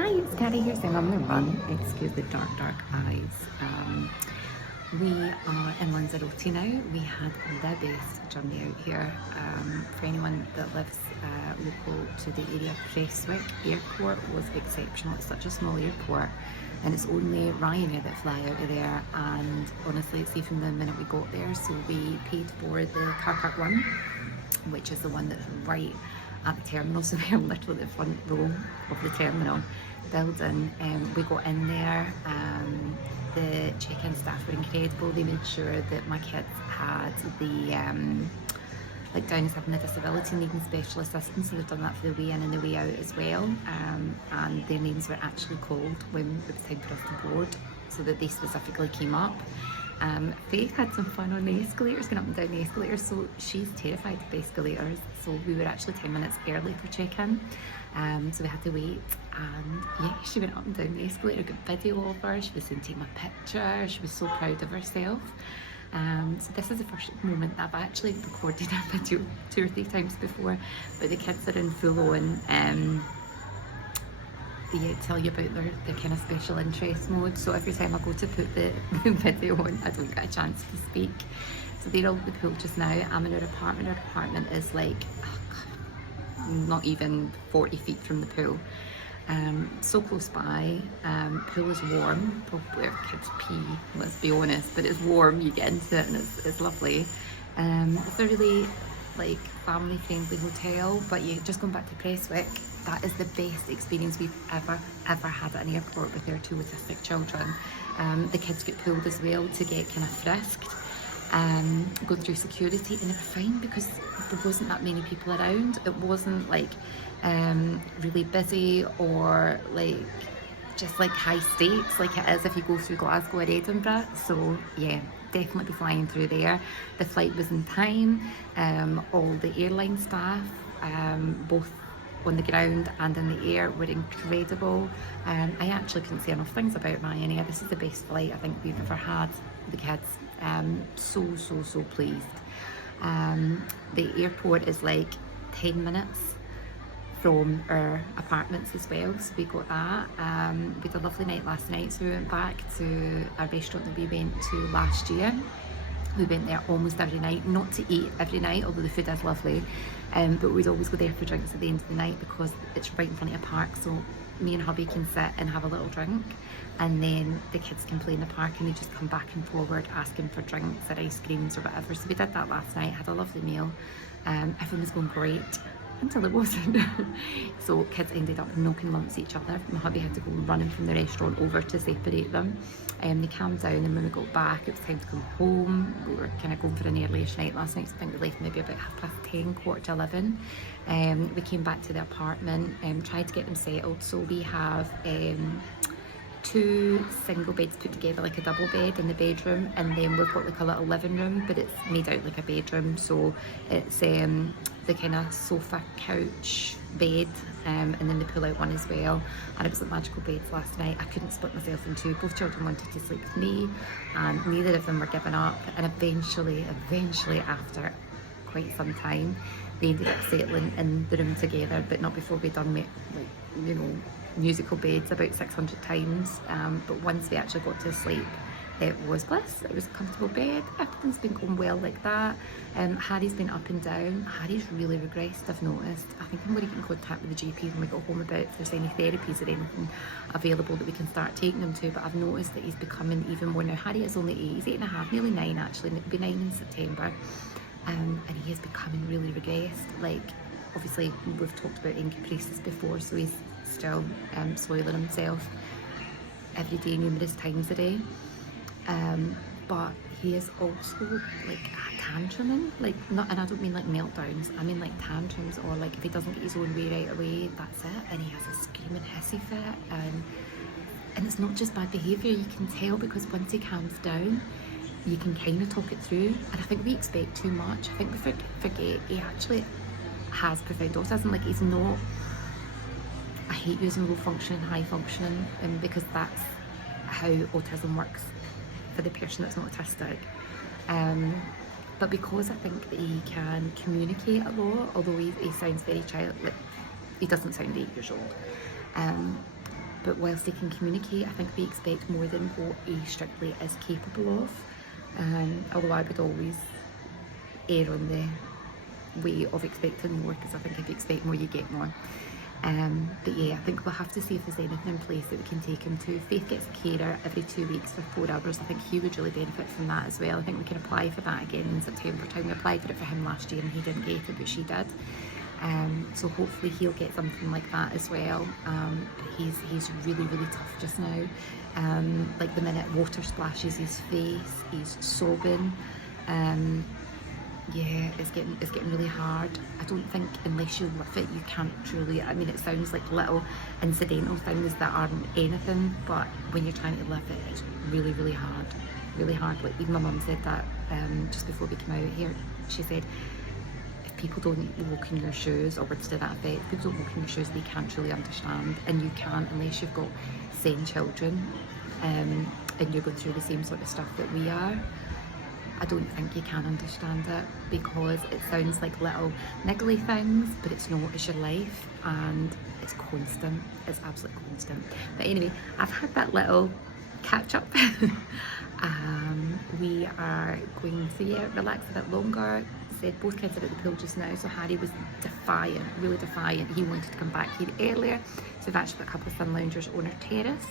Hi, it's Caddy here saying I'm on the run. Excuse the dark eyes. We are in Lanzarote now. We had the best journey out here. For anyone that lives local to the area, Prestwick Airport was exceptional. It's such a small airport and it's only Ryanair that fly out of there, and honestly it's even the minute we got there, so we paid for the car park one, which is the one that's right at the terminal, so we're literally the front row of the terminal building. We got in there, the check-in staff were incredible. They made sure that my kids had the like down as having a disability needing special assistance, so they've done that for the way in and the way out as well, and their names were actually called when it was time for us to board, so that they specifically came up. Faith had some fun on the escalators, going up and down the escalators, so she's terrified of escalators, so we were actually 10 minutes early for check-in, so we had to wait, and yeah, she went up and down the escalator, got video of her, she was saying take my picture, she was so proud of herself. So this is the first moment that I've actually recorded a video 2 or 3 times before, but the kids are in full on they tell you about their kind of special interest mode, so every time I go to put the video on I don't get a chance to speak. So they're all at the pool just now. I'm in our apartment. Our apartment is like, oh God, not even 40 feet from the pool. So close by. Pool is warm, probably our kids pee, let's be honest, but it's warm, you get into it and it's lovely. It's a really like family friendly hotel, but you just going back to Prestwick, that is the best experience we've ever had at an airport with our 2 autistic children. The kids get pulled as well to get kind of frisked, going through security, and they were fine because there wasn't that many people around. It wasn't like really busy or like just like high stakes like it is if you go through Glasgow or Edinburgh. So yeah, definitely be flying through there. The flight was in time. All the airline staff, both on the ground and in the air, were incredible. I actually couldn't say enough things about Ryanair. This is the best flight I think we've ever had. The kids, so pleased. The airport is like 10 minutes from our apartments as well, so we got that. We had a lovely night last night, so we went back to a restaurant that we went to last year. We went there almost every night, not to eat every night, although the food is lovely, but we'd always go there for drinks at the end of the night because it's right in front of a park, so me and hubby can sit and have a little drink, and then the kids can play in the park and they just come back and forward asking for drinks or ice creams or whatever. So we did that last night, had a lovely meal. Everything was going great until it wasn't. So kids ended up knocking lumps at each other. My hubby had to go running from the restaurant over to separate them. They calmed down, and when we got back it was time to come home. We were kind of going for an early-ish night last night, so I think we left maybe about 10:30, 11:15. We came back to the apartment and tried to get them settled. So we have 2 single beds put together like a double bed in the bedroom, and then we've got like a little living room, but it's made out like a bedroom, so it's the kind of sofa couch bed, and then the pull out one as well. And it was like magical beds last night. I couldn't split myself in 2. Both children wanted to sleep with me and neither of them were giving up, and eventually after quite some time they ended up settling in the room together, but not before we'd done musical beds about 600 times. But once we actually got to sleep, it was bliss. It was a comfortable bed. Everything's been going well like that. Harry's been up and down. Harry's really regressed, I've noticed. I think I'm going to get in contact with the GP when we go home about if there's any therapies or anything available that we can start taking him to, but I've noticed that he's becoming even more now. Harry is only 8, he's 8.5, nearly 9 actually, and it'll be 9 in September. And he is becoming really regressed. Like, obviously we've talked about encopresis before, so he's still soiling himself every day, numerous times a day. But he is also like tantruming, like not, and I don't mean like meltdowns, I mean like tantrums, or like if he doesn't get his own way right away, that's it, and he has a screaming hissy fit, and it's not just bad behaviour, you can tell, because once he calms down you can kind of talk it through, and I think we expect too much. I think we forget he actually has profound autism. Like, he's not, I hate using low functioning, high functioning, because that's how autism works for the person that's not autistic. But because I think that he can communicate a lot, although he sounds very childlike, he doesn't sound 8 years old. but whilst he can communicate, I think we expect more than what he strictly is capable of. Although I would always err on the way of expecting more, because I think if you expect more, you get more. But yeah, I think we'll have to see if there's anything in place that we can take him to. Faith gets a carer every 2 weeks for 4 hours. I think he would really benefit from that as well. I think we can apply for that again in September time. We applied for it for him last year and he didn't get it, but she did. So hopefully he'll get something like that as well. He's really tough just now. Like the minute water splashes his face, he's sobbing. Yeah, it's getting really hard. I don't think unless you live it, you can't truly. I mean, it sounds like little incidental things that aren't anything, but when you're trying to live it, it's really hard, really hard. Like even my mum said that just before we came out here. She said, if people don't walk in your shoes, or words to that effect, if people don't walk in your shoes, they can't truly understand, and you can't unless you've got sane children, and you're going through the same sort of stuff that we are. I don't think you can understand it, because it sounds like little niggly things, but it's not. It's your life, and it's constant. It's absolutely constant. But anyway, I've had that little catch up. We are going to relax a bit longer. Said both kids are at the pool just now, so Harry was defiant, really defiant. He wanted to come back here earlier, so we've actually got a couple of sun loungers on our terrace.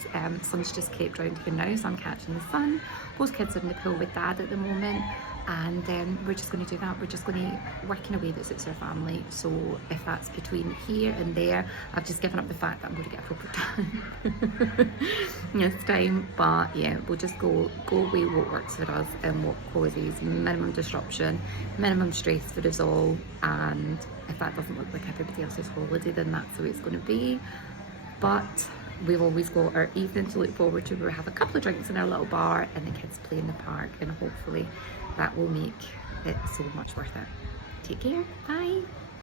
Sun's just kept round here now, so I'm catching the sun. Both kids are in the pool with Dad at the moment, and we're just going to do that. We're just going to work in a way that suits our family. So if that's between here and there, I've just given up the fact that I'm going to get a proper tan this time. But yeah, we'll just go away what works for us and what causes minimum disruption, minimum stress for us all. And if that doesn't look like everybody else's holiday, then that's the way it's going to be. But we've always got our evening to look forward to, where we have a couple of drinks in our little bar and the kids play in the park, and hopefully that will make it so much worth it. Take care, bye.